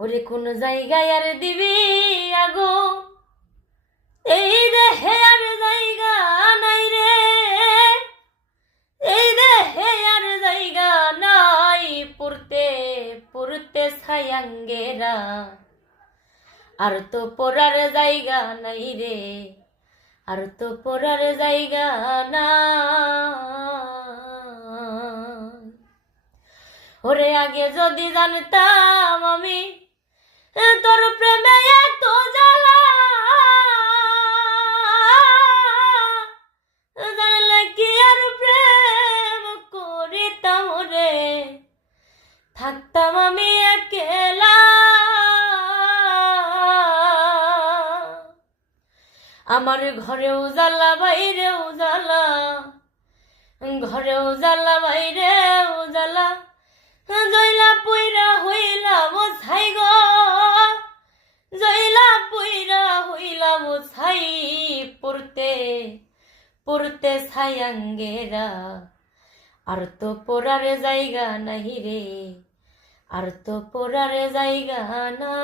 ওরে কোন জায়গায় আর দিবি আগো, এই দেহে আর জায়গা নাই রে, এই দেহে আর জায়গা নাই, পুরতে পুরতে ছায়াঙ্গেরা, আর তো পড়ার জায়গা নাই রে, আর তো পড়ার জায়গা নাই। ওরে আগে যদি জানতাম আমি তোর প্রেমে এত জ্বালা, জানলে কি আর প্রেম করিতাম রে, থাকতাম আমি একলা। আমার ঘরেও জ্বালা বাইরেও জ্বালা, ঘরেও জ্বালা বাইরেও জ্বালা, জয়লা পুইরা হইলাম ছাই গো, জয়লা পুইরা হইলাম ছাই, পড়তে পড়তে ছায়াঙ্গেরা, আর তো পড়ার জায়গা নাহি রে, আর তো পড়ার জায়গা না।